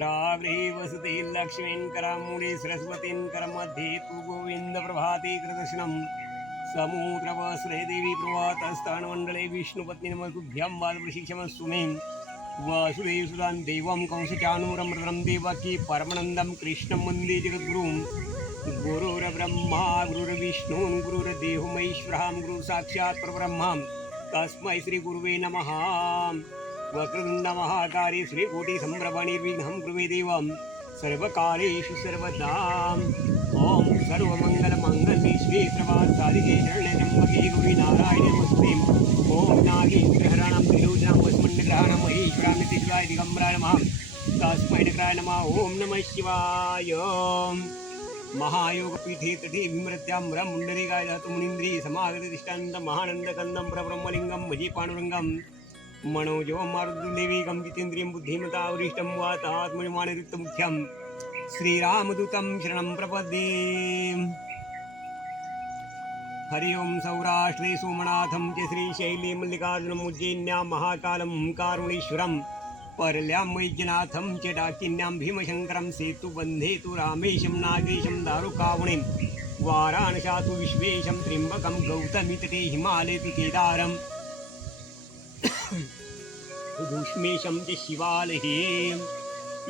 कराग्रे वसते लक्ष्मीं करामूले सरस्वतीं करमध्ये तु गोविंद प्रभाते कृतदर्शनम् समुद्रवस्त्रे देवी प्रभातस्थानमण्डले विष्णुपत्नी नमस्तुभ्यं वादप्रशिक्षमस्तु मे वासुदेवसुतां देवं कंसचाणूरमृतं देवकी परमानन्दं कृष्णं वन्दे जगद्गुरुं गुरुर्ब्रह्मा गुरुर्विष्णु गुरुर्देवो महेश्वरः गुरुः साक्षात् परब्रह्म तस्मै श्रीगुरुवे नमः। वक्रतुण्ड महाकारी श्रीकोटि संभ्रमणिर्विघ्नं कुरु मे देवं सर्वकालेषु सर्वदा। ओम सर्वमंगलमंगल्ये श्री सर्वार्थसाधिके शरण्ये त्र्यंबके गौरी नारायणे नमोस्तुते। ओम नागेन्द्रहराणां त्रिलोचनां वसुमण्डलग्रहाणां महेश्वरां नित्यशिवाय दिगम्बराय नमः तस्मै नमः नमः। ओम नमः शिवाय। महायोगपीठे तटे विमृत्यां मुंडरीकाय धातु मुनीन्द्री समागत महानंदकंदं प्रब्रह्मलिंगं भजे पांडुरंगं मनोजवं मारुतदेवीकं जितेन्द्रियं बुद्धिमता वरिष्ठं वातात्मजमानरिक्तमुख्यं श्रीरामदूतं शरणं प्रपद्ये। हरि ओं सौराष्ट्रे सोमनाथं च श्रीशैले मल्लिकार्जुनम् उज्जैन्यां महाकालं कारुणीश्वरं परल्यां वैद्यनाथं च डाकिन्यां भीमशङ्करं सेतुबन्धे तु रामेशं नागेशं दारुकावणिं वाराणसातु विश्वेशं त्र्यम्बकं गौतमीतटे हिमालये तु केदारम् भूष्मेशं च शिवालये।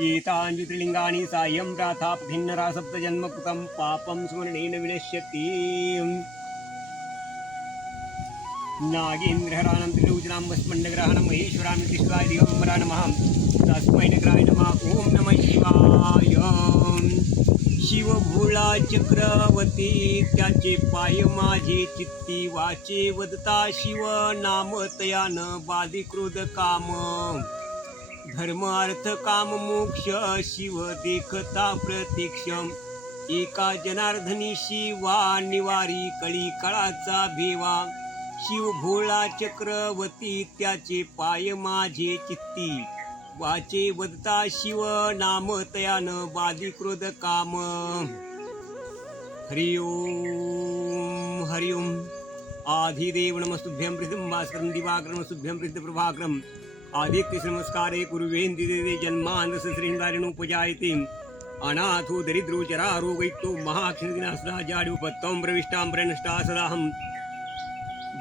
एतानि ज्योतिर्लिङ्गानि सायं प्रातः पठिन्नरा सप्तजन्मकृतं पापं स्मरणेन विनश्यति। नागेन्द्रहराणां त्रिलोचनां वसुमण्डलग्रहाणां महेश्वरां नित्यशिवाय दिगम्बराय नमः तस्मै नमः नमः। ओम नमः शिवाय। शिवभोळा चक्रवर्ती त्याचे पाय माझे चित्ती वाचे वदता शिव नाम तयान बाधी क्रोध काम धर्म अर्थ काम मोक्ष शिव देखता प्रत्यक्ष एका जनार्दनी शिवा निवारी कळी काळाचा भेवा। शिव भोळा चक्रवर्ती त्याचे पाय माझे चित्ती वाचे वदता शिव नाम तयान बाधी क्रोध काम। हरि ओम हरि ओम। आधिदेव नमस्तुभ्यं प्रीतं भास्करं दिवाकरं नमस्तुभ्यं प्रीतं प्रभाकरम् आदित्य नमस्कारे कुर्वेन्ति देवे जन्मान्तस्य श्रीङ्गारिणोपजायते अनाथो दरिद्रो जरारोगैक्तो महाक्षिणिनास्ता जाडुपत्तं प्रविष्टां प्रनष्टा सदाहं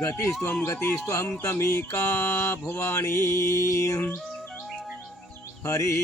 गतिस्त्वं तमेका भवानी। हरि